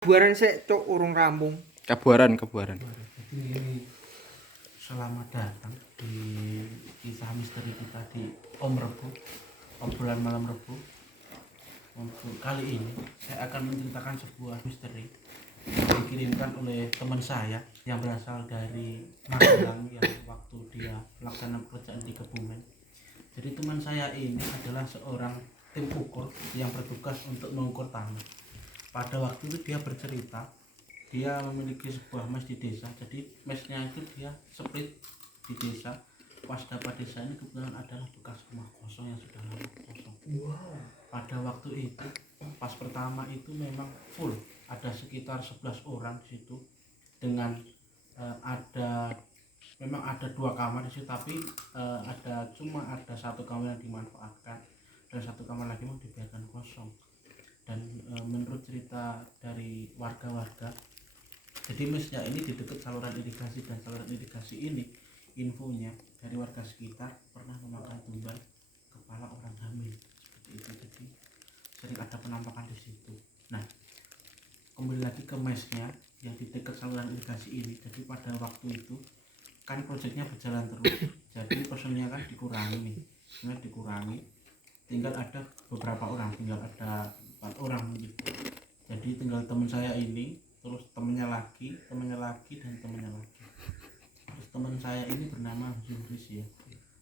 Buaran sik cuk urung rampung. Kabuaran. Jadi ini selamat datang di kisah misteri kita di Om Rebo, obrolan malam Rebo. Untuk kali ini saya akan menceritakan sebuah misteri yang dikirimkan oleh teman saya yang berasal dari Magelang yang waktu dia melaksanakan pekerjaan di Kebumen. Jadi teman saya ini adalah seorang tim ukur yang bertugas untuk mengukur tanah. Pada waktu itu dia bercerita dia memiliki sebuah mes di desa, jadi mesnya itu dia split di desa. Pas dapat desa ini kebetulan adalah bekas rumah kosong yang sudah lama kosong. Pada waktu itu pas pertama itu memang full, ada sekitar 11 orang di situ dengan memang ada 2 kamar di situ, tapi cuma ada 1 kamar yang dimanfaatkan dan 1 kamar lagi mau dibiarkan kosong. Dan menurut cerita dari warga-warga, jadi mesnya ini di dekat saluran irigasi, dan saluran irigasi ini infonya dari warga sekitar pernah memakan tumbal kepala orang hamil seperti itu. Jadi sering ada penampakan di situ. Nah, kembali lagi ke mesnya yang di dekat saluran irigasi ini. Jadi pada waktu itu kan proyeknya berjalan terus, jadi personilnya kan dikurangi, tinggal ada beberapa orang, tinggal ada 4 orang gitu. Jadi tinggal teman saya ini, terus temennya lagi, dan temennya lagi. Terus teman saya ini bernama Zuhris ya.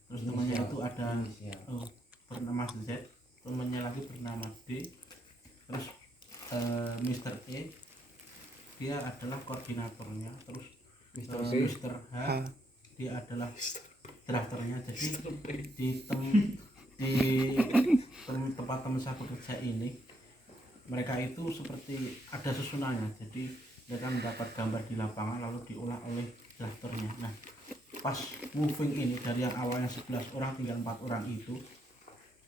Terus temannya itu ada bernama Z, temannya lagi bernama D. Terus Mr. E dia adalah koordinatornya. Terus Mr. H dia adalah drafternya. Jadi di tempat teman saya bekerja ini, mereka itu seperti ada susunannya. Jadi mereka mendapat gambar di lapangan lalu diolah oleh drafternya. Nah, pas moving ini dari yang awalnya 11 orang tinggal 4 orang itu,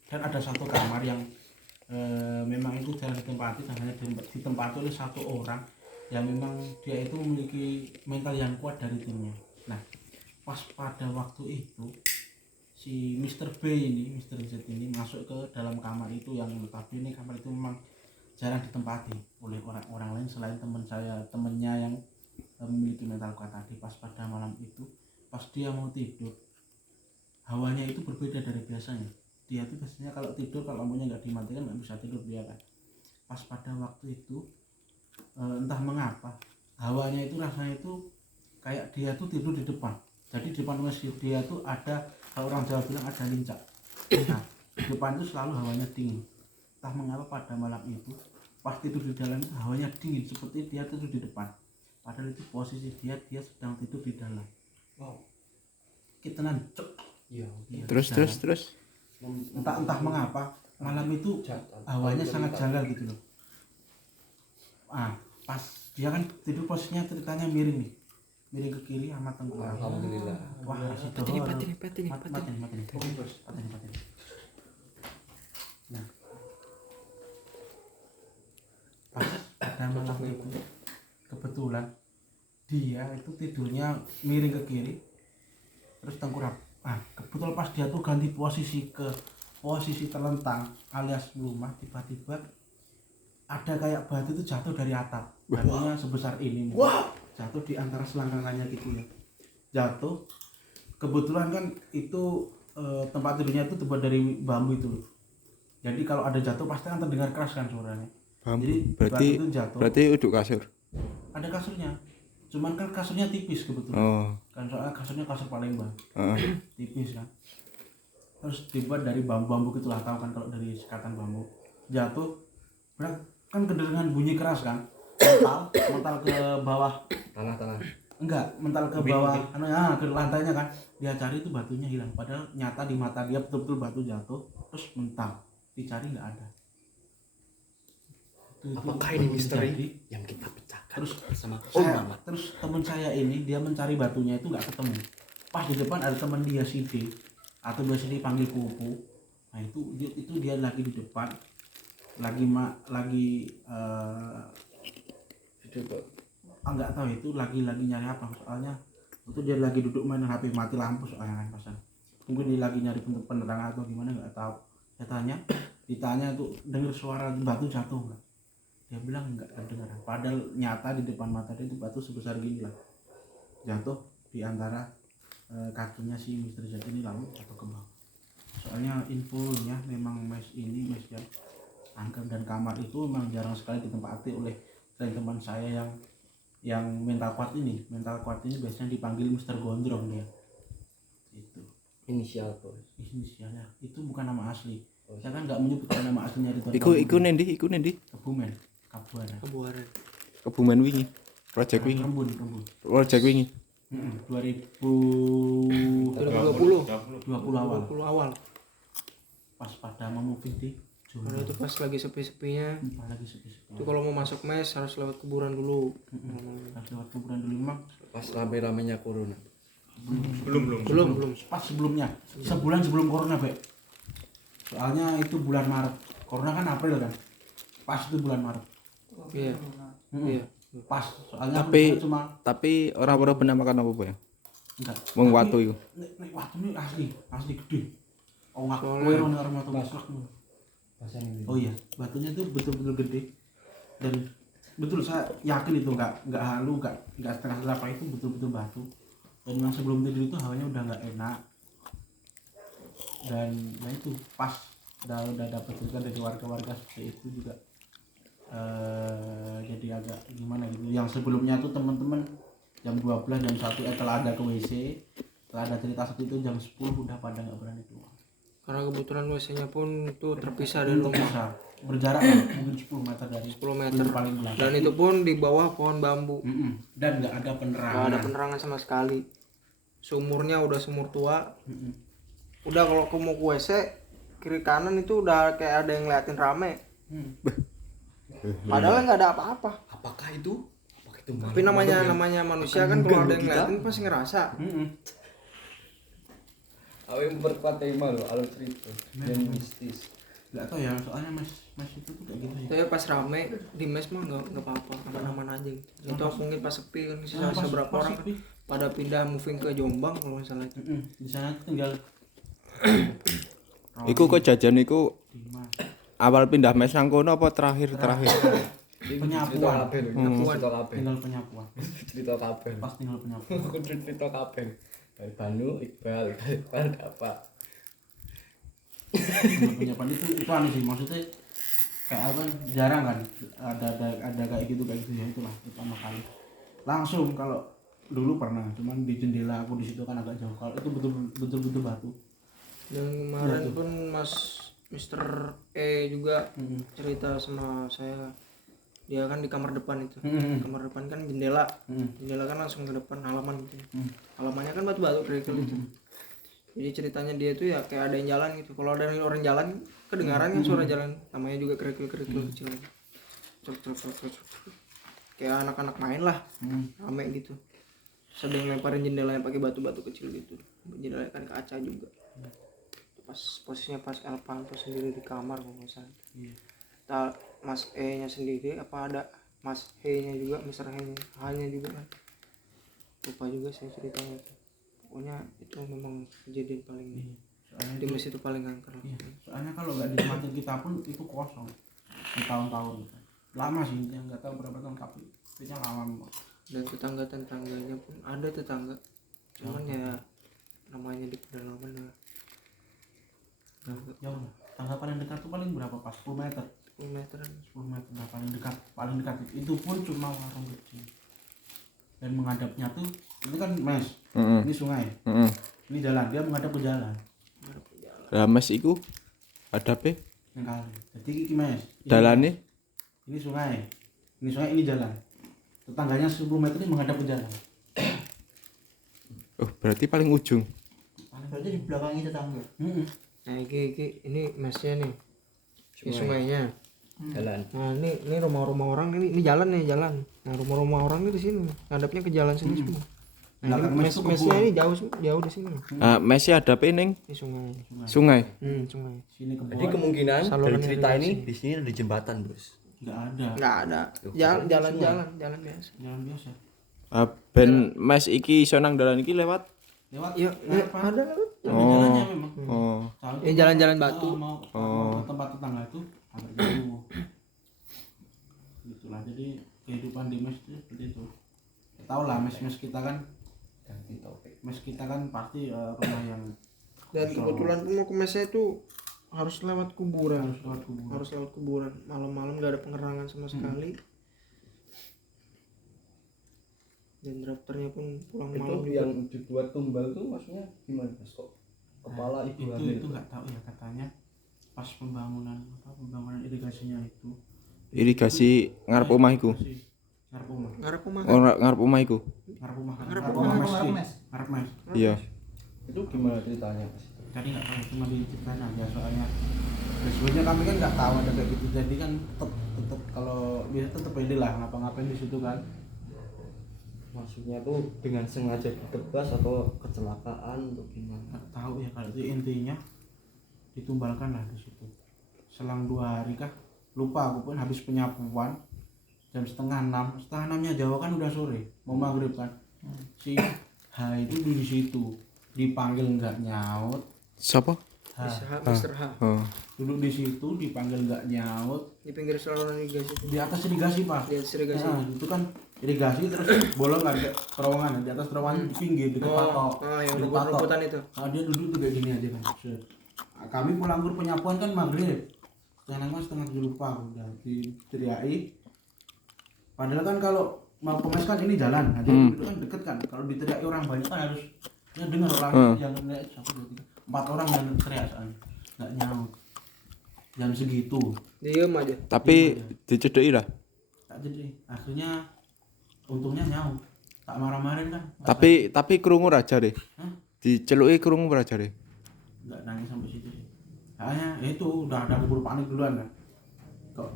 dan ada 1 kamar yang memang itu jarang ditempati dan hanya ditempati oleh 1 orang yang memang dia itu memiliki mental yang kuat dari timnya. Nah, pas pada waktu itu si Mr. B ini, Mr. Z ini masuk ke dalam kamar itu, yang notabene kamar itu memang jarang ditempati oleh orang-orang lain selain temennya yang memiliki mental kuat tadi. Pas pada malam itu, pas dia mau tidur, hawanya itu berbeda dari biasanya. Dia tuh biasanya kalau tidur, kalau lampunya nggak dimatikan nggak bisa tidur dia kan. Pas pada waktu itu entah mengapa hawanya itu rasanya itu kayak dia tuh tidur di depan. Jadi di depan masjid dia tuh ada, kalau orang Jawa bilang ada lincak. Nah, di depan itu selalu hawanya dingin. Entah mengapa pada malam itu pas tidur di dalam itu hawanya dingin seperti dia tidur di depan, padahal itu posisi dia sedang tidur di dalam. Wow, kita nancep ya. Terus entah mengapa malam itu hawanya sangat janggal gitu loh. Pas dia kan tidur posisinya ceritanya miring ke kiri sama tengkorak. Alhamdulillah. Wah, patin. Nah, pas pada malam itu kebetulan dia itu tidurnya miring ke kiri terus tengkurap. Kebetulan pas dia tuh ganti posisi ke posisi terlentang alias melumah, tiba-tiba ada kayak batu itu jatuh dari atap. Batunya sebesar ini, jatuh di antara selangkangannya gitu ya. Jatuh, kebetulan kan itu tempat tidurnya itu terbuat dari bambu itu loh. Jadi kalau ada jatuh pasti kan terdengar keras kan suaranya. Bambu. Jadi Berarti uduk kasur. Ada kasurnya, cuman kan kasurnya tipis kebetulan. Kan soalnya kasurnya kasur Palembang. Tipis kan. Terus dibuat dari bambu gitulah, tahu kan kalau dari sekatan bambu. Jatuh, kan kedengaran bunyi keras kan. Mental ke bawah Tanah. enggak, mental ke bawah ke lantainya kan. Dia cari itu batunya hilang, padahal nyata di mata dia betul-betul batu jatuh terus mental. Dicari nggak ada. Apakah ini misteri yang kita pecahkan bersama terus teman saya ini dia mencari batunya itu nggak ketemu. Pas di depan ada teman dia si D, atau biasa dipanggil Kupu. Nah itu dia lagi di depan, lagi nggak tahu itu lagi nyari apa, soalnya itu dia lagi duduk main HP, mati lampu soalnya kan pasang. Mungkin dia lagi nyari penerangan atau gimana nggak tahu. Ditanya tuh dengar suara batu jatuh nggak? Dia bilang nggak kedengaran. Padahal nyata di depan mata dia itu batu sebesar gini lah. Jatuh di antara kakinya si Mr. Z ini lalu jatuh ke bawah. Soalnya infonya memang mes yang angker dan kamar itu memang jarang sekali ditempati oleh teman saya yang mental kuat ini biasanya dipanggil Mr. Gondrong dia. Itu inisialnya itu bukan nama asli. Saya kan nggak menyebutkan nama aslinya di Iku nendi? Kebumen Kabupaten Kebumen wingi. Project wingi. Rembun Project wingi. 2020 awal. pas pada mau moving di Kalau itu pas lagi sepi-sepinya. Itu kalau mau masuk mes harus lewat kuburan dulu. Lewat kuburan dulu memang. Pas rame-ramenya corona. Belum. Pas sebelumnya. Sebulan sebelum corona, Bek. Soalnya itu bulan Maret. Corona kan April kan. Pas itu bulan Maret. Iya. Pas. Soalnya Tapi orang-orang pernah makan apa ya? enggak. Wong watu iku. Nek watu ini asli gede. Oh enggak. Kowe ora ngarep watu besar. Oh iya, batunya itu betul-betul gede dan betul saya yakin itu nggak halu, nggak setengah apa itu betul-betul batu. Dan yang sebelum tidur itu hawanya udah nggak enak dan ya itu pas udah dapat cerita dari warga-warga seperti itu juga jadi agak gimana gitu. Yang sebelumnya tuh teman-teman jam 12 jam 1 telah ada ke WC, telah ada cerita seperti itu jam 10 udah pada nggak berani keluar. Karena kebetulan WC-nya pun itu terpisah dari rumah. Berjarak mungkin 10 meter dari 10 meter paling belakang. Dan itu pun di bawah pohon bambu. Dan nggak ada penerangan. Nggak ada penerangan sama sekali. Sumurnya udah sumur tua. Udah kalau aku mau ke WC kiri kanan itu udah kayak ada yang ngeliatin rame. Padahal nggak ada apa-apa. Apakah itu Tapi namanya manusia kan kalau ada yang ngeliatin pasti ngerasa. Awe memperkuat tema lo, alur cerita yang mistis. Nggak tahu ya, soalnya mas itu tuh kayak gitu sih. Tapi pas rame di mes mah nggak apa-apa, aman-aman aja gitu. Itu mungkin pas sepi kan sisa berapa orang kan pada pindah moving ke Jombang kalau nggak salah itu. Di sana tinggal. Iku kok jajan iku awal pindah mes nang kono apa terakhir? Penyapuan. Tinggal penyapuan. cerita kabeh. Pas tinggal penyapuan. Kudu cerita kabeh. Dari Banu, Iqbal apa? Penyapuan itu aneh sih, maksudnya kayak apa jarang kan ada kayak gitu ya, itulah pertama kali. Langsung kalau dulu pernah, cuman di jendela aku di situ kan agak jauh. Kalau itu betul batu. Dan kemarin pun Mas Mr. E juga cerita sama saya. Dia kan di kamar depan itu. Kamar depan kan jendela. Jendela kan langsung ke depan halaman gitu. Halamannya kan batu-batu kerikil itu. Jadi ceritanya dia tuh ya kayak ada yang jalan gitu. Kalau ada orang jalan kedengaran kan suara jalan. Namanya juga kerikil-kerikil kecil. Cok. Kayak anak-anak main lah. Rame gitu. Sedang lemparin jendela yang pakai batu-batu kecil gitu. Jendela kan kaca juga. Pas posisinya pas Elpanto sendiri di kamar kalau nggak salah. Mas E nya sendiri apa ada Mas He nya juga, Mr. H nya juga kan, lupa juga saya ceritanya itu. Pokoknya itu memang kejadian paling di mes itu paling angker. Soalnya kalau nggak di tempat kita pun itu kosong di tahun-tahun lama sih, yang nggak tahu berapa tahun tapi itu lama. Dan tetangganya pun ada tetangga, cuman ya namanya di pedalaman ya jauh. Tangga paling dekat tuh paling berapa pas 10 meter. 10 meter nah, paling dekat itu pun cuma warung kecil dan menghadapnya tuh ini kan mes, ini sungai, ini jalan, dia menghadap ke jalan. Lah mes iku hadape yang kali jadi iki mes dalane ini sungai ini jalan, tetangganya 10 meter ini menghadap ke jalan. Oh berarti paling ujung. Berarti di belakangnya tetangga. Nah ini mesnya nih, ini sungainya. Jalan. Nah ini rumah-rumah orang ini jalan. Nah rumah-rumah orang ini di sini, ngadapnya ke jalan sini semua. Nah ini mesnya ini jauh di sini. Mesnya hadape ning Sungai. Sungai. Sungai. Sini ke Jadi bawah. kemungkinan Saluran dari cerita irigasi. ini di sini ada jembatan, Bos. Nggak ada. Jalan biasa. Jalan biasa. Ben mes iki iso nang dalan iki lewat. Iya, ada. Jalannya memang. Ini jalan-jalan batu. Mau ke tempat tetangga itu agak jauh. itulah. Jadi kehidupan di mes itu seperti itu. Tahu lah mes kita kan, Ganti topik. mes kita kan pasti rumah yang Dan kosong. kebetulan pun mau ke mesnya itu harus lewat kuburan. harus lewat kuburan. Harus lewat kuburan. Malam-malam nggak ada penerangan sama sekali. Dan drafternya pun pulang Itu malam juga. yang dibuat tumbal tuh maksudnya gimana Mas? Kok kepala ibu hamil? itu nggak tahu ya, katanya pas pembangunan irigasinya itu. Irigasi ngarep omah iku. Ngarep omah. Ngarep rumah. Ora ngarep omah iku. Ngarep omah. Ngarep Ngarep omah. omah mes. Ngarep mes. Iya. Itu gimana ceritanya Mas? Tadi nggak tahu, cuma diceritain aja soalnya. Ya, sebenarnya kami kan nggak tahu ada kayak gitu, jadi kan tetep kalau biasa tetep pede lah ngapa-ngapain di situ kan. Maksudnya tuh dengan sengaja ditebas atau kecelakaan atau gimana? Nggak tahu ya, kalau itu intinya ditumbalkan lah di situ. Selang 2 hari kah? Lupa aku pun habis penyapuan jam setengah 6 Jawa kan udah sore mau maghrib kan. Si H itu duduk di situ, dipanggil nggak nyaut. Siapa? Mr. H. Oh. Duduk di situ dipanggil nggak nyaut. Di pinggir saluran irigasi itu. Di atas irigasi pak. Di atas irigasi. Nah, itu kan irigasi terus bolong kan kayak terowongan, di atas terowongan di pinggir dekat patok. yang Di patok. rumput-rumputan itu. Nah, dia duduk tuh kayak gini aja kan. Set. Nah, kami pulang ke penyapuan kan maghrib. Setengah 7 lupa aku udah diteriaki. Padahal kan kalau mau kemes kan ini jalan, nah, jadi itu kan deket kan. Kalau diteriaki orang banyak kan harus dia dengar orang yang teriak 1 2 3 4 orang yang teriak soalnya nggak nyaut. Jam segitu. Diem aja. Tapi dicedeki lah. Tak jadi akhirnya untungnya nyaut. Tak marah-marahin kan. Tapi krungu raja deh. Hah? Diceluki krungu raja deh. Nggak nangis sampai situ sih. Kayaknya itu udah ada keburu panik duluan kan. Kok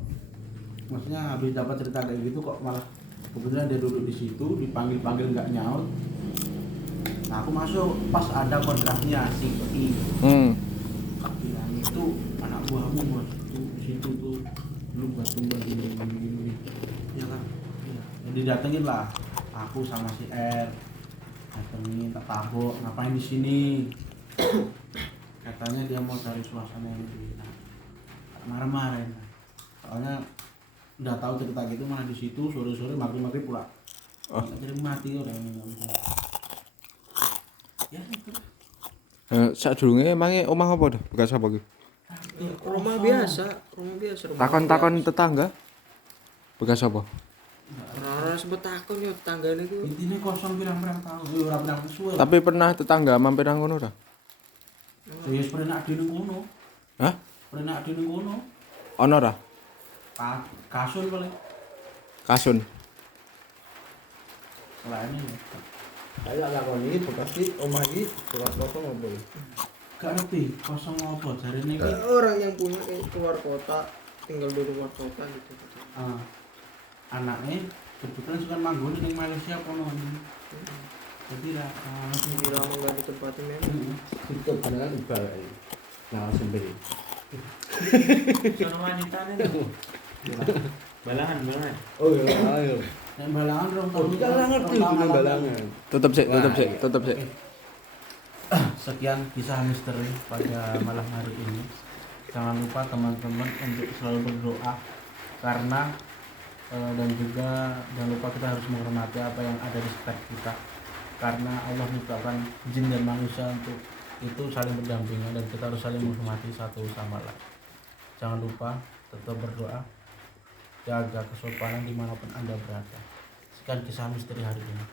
maksudnya habis dapat cerita kayak gitu kok malah kebetulan dia duduk di situ dipanggil-panggil nggak nyaut. Nah aku masuk pas ada kontraknya si I. Bilang itu anak buahmu buat di situ tuh lu buat tumbal gini. Ya kan? Iya. Jadi datengin lah aku sama si R. Datengin tak tabok ngapain di sini? Katanya dia mau cari suasana yang lebih enak. Marah-marahin. Soalnya udah tahu cerita gitu malah di situ sore-sore maghrib pulang. Jadi mati orang ini. Ya itu. Sadurunge emange omah apa dah? Bekas apa ki? Rumah biasa. Rumah Takon-takon tetangga. Bekas apa? Rara sebut takon yo tetanggane ku. Intinya kosong pirang-pirang tahun. Ya ora pirang suwe. Tapi pernah tetangga mampir nang kono ora? Ya wis pernah di ning kono. Hah? Pernah di ning kono. Ono ora? Kasul paling. Kasun. Selain ini. Kayak lakon ini bekas di omah ini bekas kosong apa ya? Gak ngerti kosong apa jarine iki. Orang yang punya keluar kota, tinggal di luar kota gitu. Anaknya kebetulan suka manggon ning Malaysia kono. Jadi lah Bila mau nggak ditempatin memang. Itu beneran ibal ini. Nah, sendiri. Sono wanita nih. Balangan. Oh iya, ayo. nek balangan rong tahun. Kita lah ngerti dengan balangan. Tutup sik. Sekian kisah misteri pada malam hari ini. Jangan lupa teman-teman untuk selalu berdoa karena dan juga jangan lupa kita harus menghormati apa yang ada di sekitar kita karena Allah menciptakan jin dan manusia untuk itu saling berdampingan dan kita harus saling menghormati satu sama lain. Jangan lupa tetap berdoa, jaga kesopanan dimanapun Anda berada. Sekian kisah misteri hari ini.